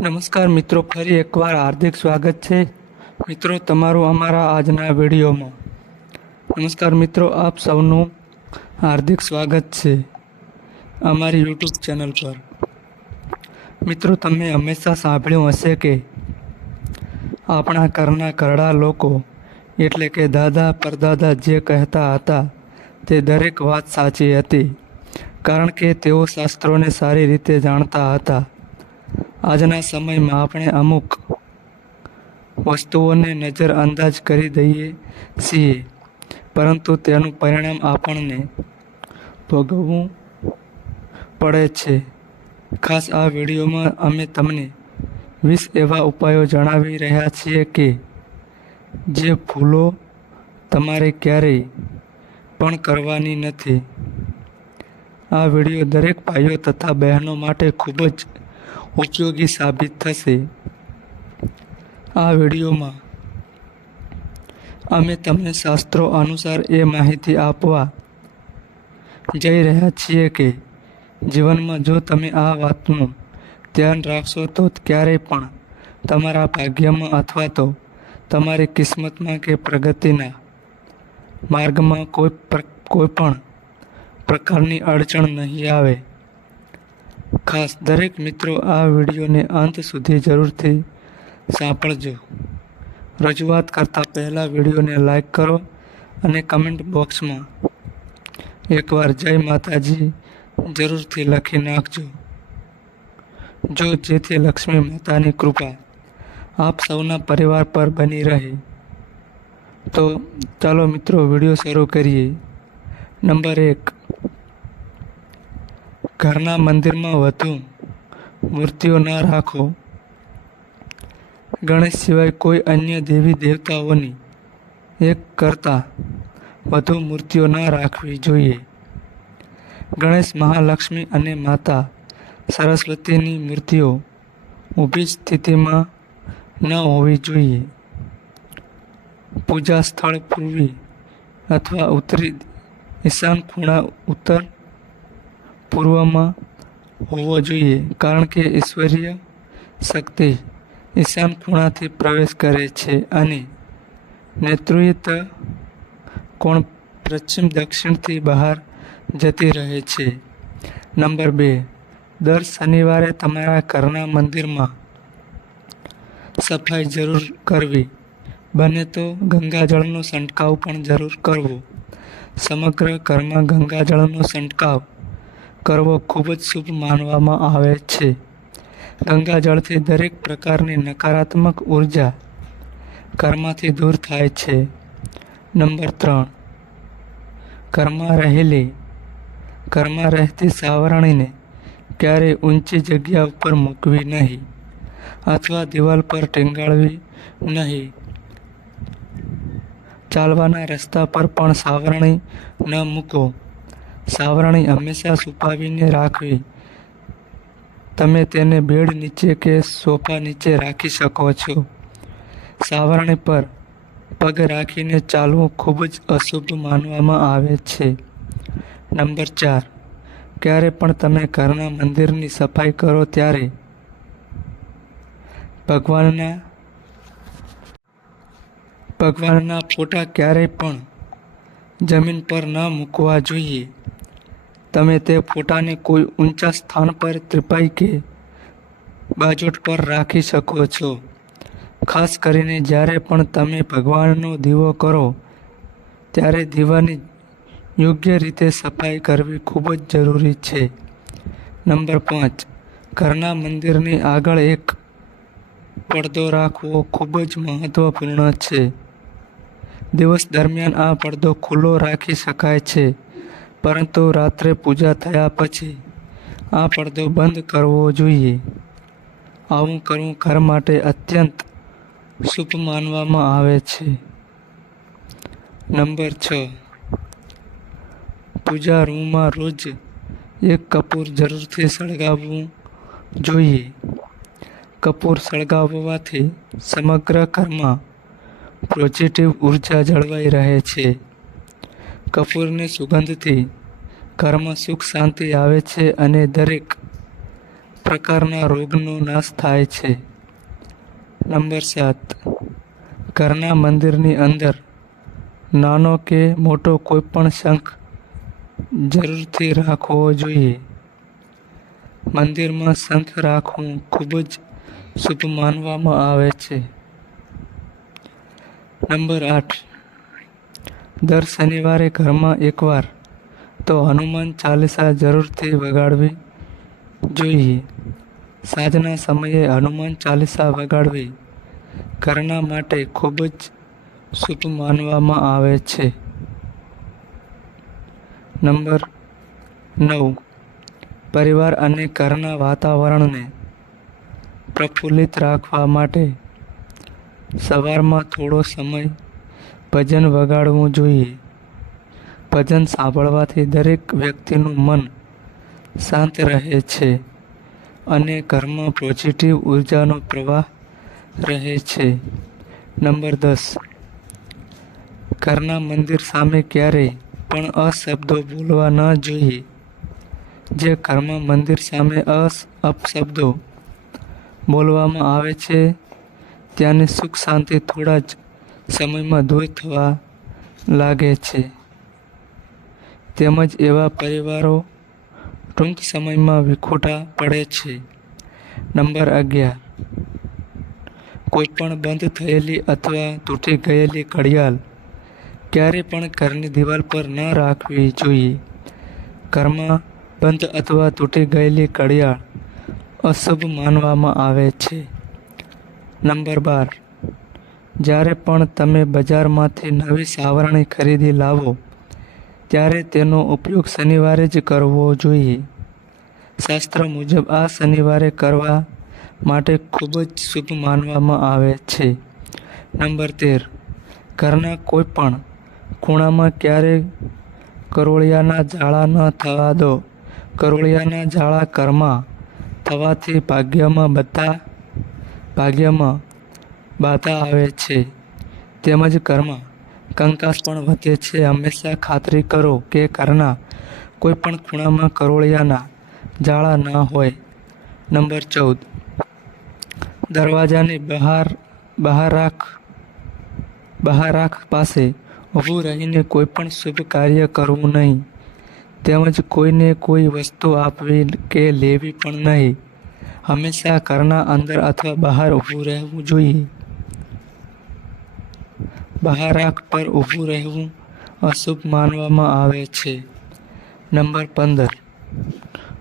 નમસ્કાર મિત્રો, ફરી એકવાર હાર્દિક સ્વાગત છે. મિત્રો, તમારું અમારા આજના વિડીયોમાં. નમસ્કાર મિત્રો, આપ સૌનું હાર્દિક સ્વાગત છે અમારી યુટ્યુબ ચેનલ પર. મિત્રો, તમે હંમેશા સાંભળ્યું હશે કે આપણા ઘરના કરડા લોકો, એટલે કે દાદા પરદાદા જે કહેતા હતા, તે દરેક વાત સાચી હતી. કારણ કે તેઓ શાસ્ત્રોને સારી રીતે જાણતા હતા. આજના સમયમાં આપણે અમુક વસ્તુઓને નજર અંદાજ કરી દઈએ છીએ, પરંતુ તેનું પરિણામ આપણને ભોગવવું પડે છે. ખાસ આ વિડીયોમાં અમે તમને વીસ એવા ઉપાયો જણાવી રહ્યા છીએ કે, જે ભૂલો તમારે ક્યારેય પણ કરવાની નથી. આ વીડિયો દરેક ભાઈઓ તથા બહેનો માટે ખૂબ જ ઉપયોગી સાબિત થશે. આ વિડીયોમાં અમે તમને શાસ્ત્રો અનુસાર એ માહિતી આપવા જઈ રહ્યા છીએ કે જીવનમાં જો તમે આ વાતનું ધ્યાન રાખશો તો ક્યારેય પણ તમારા ભાગ્યમાં અથવા તો તમારી કિસ્મતમાં કે પ્રગતિના માર્ગમાં કોઈ કોઈ પણ પ્રકારની અડચણ નહીં આવે. ખાસ દરેક મિત્રો આ વિડીયોને અંત સુધી જરૂરથી સાંભળજો. રજૂઆત કરતાં પહેલાં વિડીયોને લાઈક કરો અને કમેન્ટ બોક્સમાં એકવાર જય માતાજી જરૂરથી લખી નાખજો. જો જેથી લક્ષ્મી માતાની કૃપા આપ સૌના પરિવાર પર બની રહે. તો ચાલો મિત્રો વીડિયો શરૂ કરીએ. નંબર એક ઘરના મંદિરમાં વધુ મૂર્તિઓ ન રાખો. ગણેશ સિવાય કોઈ અન્ય દેવી દેવતાઓની એક કરતાં વધુ મૂર્તિઓ ન રાખવી જોઈએ. ગણેશ મહાલક્ષ્મી અને માતા સરસ્વતીની મૂર્તિઓ ઊભી સ્થિતિમાં ન હોવી જોઈએ. પૂજા સ્થળ પૂર્વી અથવા ઉત્તરી ઈશાન ખૂણા ઉત્તર પૂર્વમાં હોવો જોઈએ, કારણ કે ઈશ્વરીય શક્તિ ઈશાન ખૂણાથી પ્રવેશ કરે છે અને નેતૃત્વ કોણ પશ્ચિમ દક્ષિણથી બહાર જતી રહે છે. નંબર બે, દર શનિવારે તમારા ઘરના મંદિરમાં સફાઈ જરૂર કરવી. બને તો ગંગાજળનો છંટકાવ પણ જરૂર કરવો. સમગ્ર ઘરમાં ગંગાજળનો છંટકાવ કરવો ખૂબ જ શુભ માનવામાં આવે છે. ગંગાજળથી દરેક પ્રકારની નકારાત્મક ઊર્જા ઘરમાંથી દૂર થાય છે. નંબર ત્રણ ઘરમાં રહેલી ઘરમાં રહેતી સાવરણીને ક્યારેય ઊંચી જગ્યા ઉપર મૂકવી નહીં અથવા દિવાલ પર ટીંગાળવી નહીં. ચાલવાના રસ્તા પર પણ સાવરણી ન મૂકો. સાવરણી હંમેશા છુપાવીને રાખવી. તમે તેને બેડ નીચે કે સોફા નીચે રાખી શકો છો. સાવરણી પર પગ રાખીને ચાલવું ખૂબ જ અશુભ માનવામાં આવે છે. નંબર ચાર, ક્યારે પણ તમે ઘરના મંદિરની સફાઈ કરો ત્યારે ભગવાનના ભગવાનના ફોટા ક્યારેય પણ જમીન પર ન મૂકવા જોઈએ. તમે તે ફોટાને કોઈ ઊંચા સ્થાન પર ત્રિપાઈ કે બાજોટ પર રાખી શકો છો. ખાસ કરીને જ્યારે પણ તમે ભગવાનનો દીવો કરો, ત્યારે દીવાની યોગ્ય રીતે સફાઈ કરવી ખૂબ જ જરૂરી છે. નંબર પાંચ, ઘરના મંદિરની આગળ એક પડદો રાખવો ખૂબ જ મહત્વપૂર્ણ છે. દિવસ દરમિયાન આ પડદો ખુલ્લો રાખી શકાય છે. પરંતુ રાત્રે પૂજા થયા પછી આ પડદો બંધ કરવો જોઈએ. આવું કરવું ઘર માટે અત્યંત શુભ માનવામાં આવે છે. નંબર છ. પૂજા રૂમમાં રોજ એક કપૂર જરૂરથી સળગાવવું જોઈએ. કપૂર સળગાવવાથી સમગ્ર ઘરમાં પોઝિટિવ ઊર્જા જળવાઈ રહે છે. કપૂરની સુગંધથી ઘરમાં સુખ, શાંતિ આવે છે અને દરેક પ્રકારના રોગનો નાશ થાય છે. નંબર સાત. ઘરના મંદિરની અંદર નાનો કે મોટો કોઈ પણ શંખ જરૂરથી રાખવો જોઈએ. મંદિરમાં શંખ રાખવું ખૂબ જ શુભ માનવામાં આવે છે. નંબર આઠ. દર શનિવારે ઘરમાં એકવાર તો હનુમાન ચાલીસા જરૂરથી વગાડવી જોઈએ. સાંજના સમયે હનુમાન ચાલીસા વગાડવી ઘરના માટે ખૂબ જ શુભ માનવામાં આવે છે. નંબર નવ. પરિવાર અને ઘરના વાતાવરણને પ્રફુલ્લિત રાખવા માટે સવારમાં થોડો સમય ભજન વગાડવું જોઈએ. ભજન સાંભળવાથી દરેક વ્યક્તિનું મન શાંત રહે છે અને ઘરમાં પોઝિટિવ ઉર્જાનો પ્રવાહ રહે છે. નંબર દસ. ઘરના મંદિર સામે ક્યારેય પણ અશબ્દો બોલવા ન જોઈએ. જે ઘરમાં મંદિર સામે અસ અપશબ્દો બોલવામાં આવે છે, ત્યાંની સુખ શાંતિ થોડા જ સમયમાં દૂર થવા લાગે છે. તેમજ એવા પરિવારો ટૂંક સમયમાં વિખોટા પડે છે. નંબર અગિયાર. કોઈ પણ બંધ થયેલી અથવા તૂટી ગયેલી ઘડિયાળ ક્યારે પણ ઘરની દિવાલ પર ન રાખવી જોઈએ. ઘરમાં બંધ અથવા તૂટી ગયેલી ઘડિયાળ અશુભ માનવામાં આવે છે. નંબર બાર. જ્યારે પણ તમે બજારમાંથી નવી સાવરણી ખરીદી લાવો, ત્યારે તેનો ઉપયોગ શનિવારે જ કરવો જોઈએ. શાસ્ત્ર મુજબ આ શનિવારે કરવા માટે ખૂબ જ શુભ માનવામાં આવે છે. નંબર તેર. ઘરના કોઈ પણ ખૂણામાં ક્યારેય કરોળિયાના જાળા ન થવા દો. કરોળિયાના જાળા ઘરમાં થવાથી ભાગ્યમાં બધા, ભાગ્યમાં બાધા આવે છે. તેમજ ઘરમાં કંકાસ પણ વધે છે. હંમેશા ખાતરી કરો કે ઘરના કોઈ પણ ખૂણામાં કરોળિયાના જાળા ન હોય. નંબર ચૌદ. દરવાજાની બહાર બહાર રાખ બહાર રાખ પાસે ઊભું રહીને કોઈ પણ શુભ કાર્ય કરવું નહીં. તેમજ કોઈને કોઈ વસ્તુ આપવી કે લેવી પણ નહીં. હંમેશા ઘરના અંદર અથવા બહાર ઊભું રહેવું જોઈએ. બહાર આંખ પર ઊભું રહેવું અશુભ માનવામાં આવે છે. નંબર પંદર.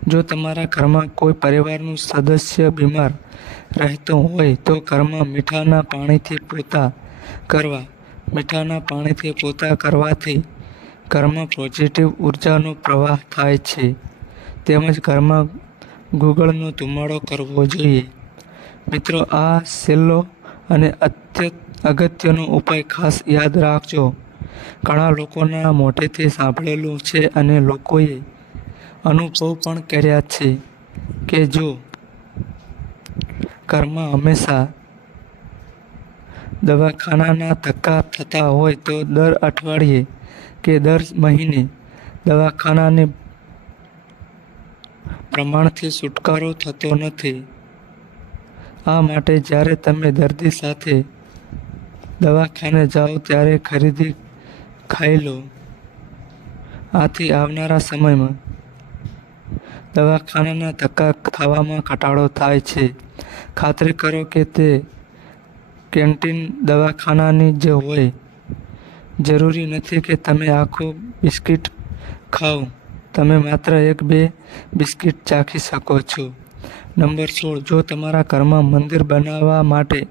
જો તમારા ઘરમાં કોઈ પરિવારનું સદસ્ય બીમાર રહેતો હોય તો ઘરમાં મીઠાના પાણીથી પોતા કરવા, મીઠાના પાણીથી પોતા કરવાથી ઘરમાં પોઝિટિવ ઉર્જાનો પ્રવાહ થાય છે. તેમજ ઘરમાં ગુગળનો ધુમાડો કરવો જોઈએ. મિત્રો, આ છેલ્લો અને અત્યંત અગત્યનો ઉપાય ખાસ યાદ રાખજો. ઘણા લોકોના મોઢેથી સાંભળેલું છે અને લોકોએ અનુભવ પણ કર્યા છે કે જો ઘરમાં હંમેશા દવાખાનાના ધક્કા થતા હોય તો દર અઠવાડિયે કે દર મહિને દવાખાનાને પ્રમાણથી છુટકારો થતો નથી. આ માટે જ્યારે તમે દર્દી સાથે દવાખાને જાઓ ત્યારે ખરીદી ખાઈ લો. આથી આવનારા સમયમાં દવાખાનાના ધક્કા થવામાં ઘટાડો થાય છે. ખાતરી કરો કે તે કેન્ટીન દવાખાનાની જે હોય. જરૂરી નથી કે તમે આખું બિસ્કિટ ખાઓ. તમે માત્ર એક બે બિસ્કિટ ચાખી શકો છો. નંબર સોળ, જો તમારા ઘરમાં મંદિર બનાવવા માટે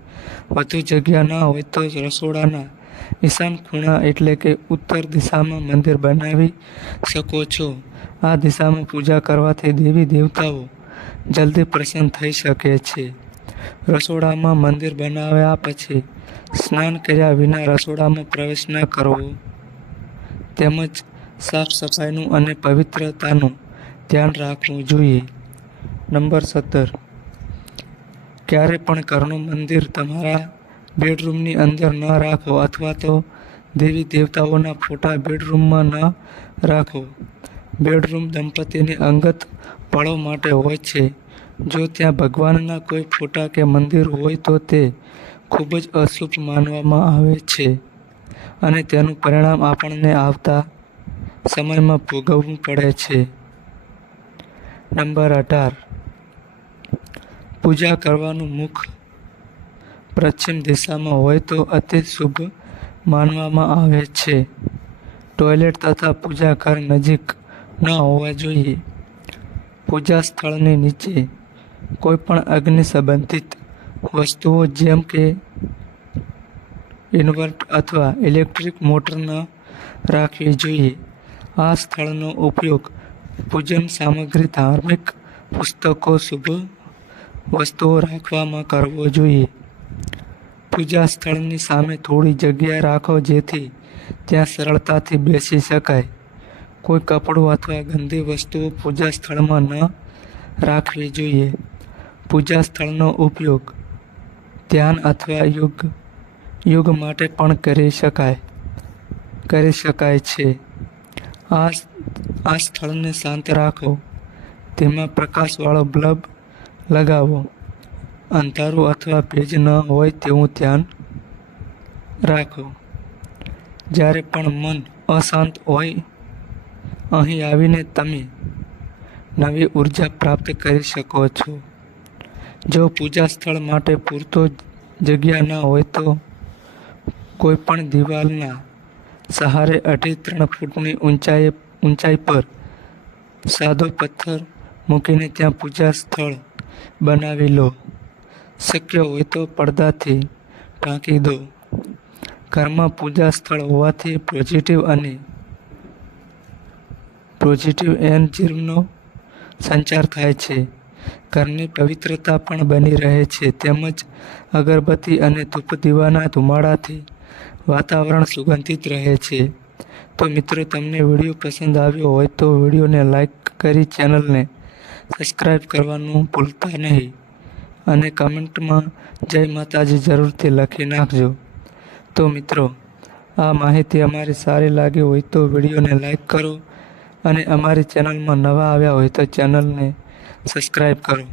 વધુ જગ્યા ન હોય તો જ રસોડાના ઈશાન ખૂણા એટલે કે ઉત્તર દિશામાં મંદિર બનાવી શકો છો. આ દિશામાં પૂજા કરવાથી દેવી દેવતાઓ જલ્દી પ્રસન્ન થઈ શકે છે. રસોડામાં મંદિર બનાવ્યા પછી સ્નાન કર્યા વિના રસોડામાં પ્રવેશ ન કરવો. તેમજ સાફ સફાઈનું અને પવિત્રતાનું ધ્યાન રાખવું જોઈએ. નંબર સત્તર. ક્યારે પણ ઘરનું મંદિર તમારા બેડરૂમની અંદર ન રાખો અથવા તો દેવી દેવતાઓના ફોટા બેડરૂમમાં ન રાખો. બેડરૂમ દંપતીની અંગત પળો માટે હોય છે. જો ત્યાં ભગવાનના કોઈ ફોટા કે મંદિર હોય તો તે ખૂબ જ અશુભ માનવામાં આવે છે અને તેનું પરિણામ આપણને આવતા સમયમાં ભોગવવું પડે છે. નંબર અઢાર. પૂજા કરવાનું મુખ પશ્ચિમ દિશામાં હોય તો અતિ શુભ માનવામાં આવે છે. ટોયલેટ તથા પૂજા ઘર નજીક ન હોવા જોઈએ. પૂજા સ્થળની નીચે કોઈપણ અગ્નિ સંબંધિત વસ્તુઓ જેમ કે ઇન્વર્ટ અથવા ઇલેક્ટ્રિક મોટર ન રાખવી જોઈએ. આ સ્થળનો ઉપયોગ પૂજન સામગ્રી ધાર્મિક પુસ્તકો, શુભ વસ્તુઓ રાખવામાં કરવો જોઈએ. પૂજા સ્થળની સામે થોડી જગ્યા રાખો જેથી ત્યાં સરળતાથી બેસી શકાય. કોઈ કપડું અથવા ગંદી વસ્તુઓ પૂજા સ્થળમાં ન રાખવી જોઈએ. પૂજા સ્થળનો ઉપયોગ ધ્યાન અથવા યોગ યોગ માટે પણ કરી શકાય કરી શકાય છે. આ આ સ્થળને શાંત રાખો. તેમાં પ્રકાશવાળો બલ્બ લગાવો. અંધારું અથવા ભેજ ન હોય તેવું ધ્યાન રાખો. જ્યારે પણ મન અશાંત હોય, અહીં આવીને તમે નવી ઊર્જા પ્રાપ્ત કરી શકો છો. જો પૂજા સ્થળ માટે પૂરતો જગ્યા ન હોય તો કોઈ પણ દિવાલના સહારે અઢી ત્રણ ફૂટની ઊંચાઈ ઊંચાઈ પર સાદો પથ્થર મૂકીને ત્યાં પૂજા સ્થળ બનાવી લો. શક્ય હોય તો પડદાથી ઢાંકી દો. ઘરમાં પૂજા સ્થળ હોવાથી પોઝિટિવ અને પોઝિટિવ એનર્જીનો સંચાર થાય છે. ઘરની પવિત્રતા પણ બની રહે છે. તેમજ અગરબત્તી અને ધૂપ દીવાના ધુમાડાથી વાતાવરણ સુગંધિત રહે છે. તો મિત્રો, તમને વીડિયો પસંદ આવ્યો હોય તો વિડીયોને લાઈક કરી ચેનલને સબસ્ક્રાઈબ કરવાનું ભૂલતા નહીં. અને કમેન્ટમાં જય માતાજી જરૂરથી લખી નાખજો. તો મિત્રો, આ માહિતી અમારી સારી લાગી હોય તો વિડીયોને લાઈક કરો અને અમારી ચેનલમાં નવા આવ્યા હોય તો ચેનલને સબસ્ક્રાઈબ કરો.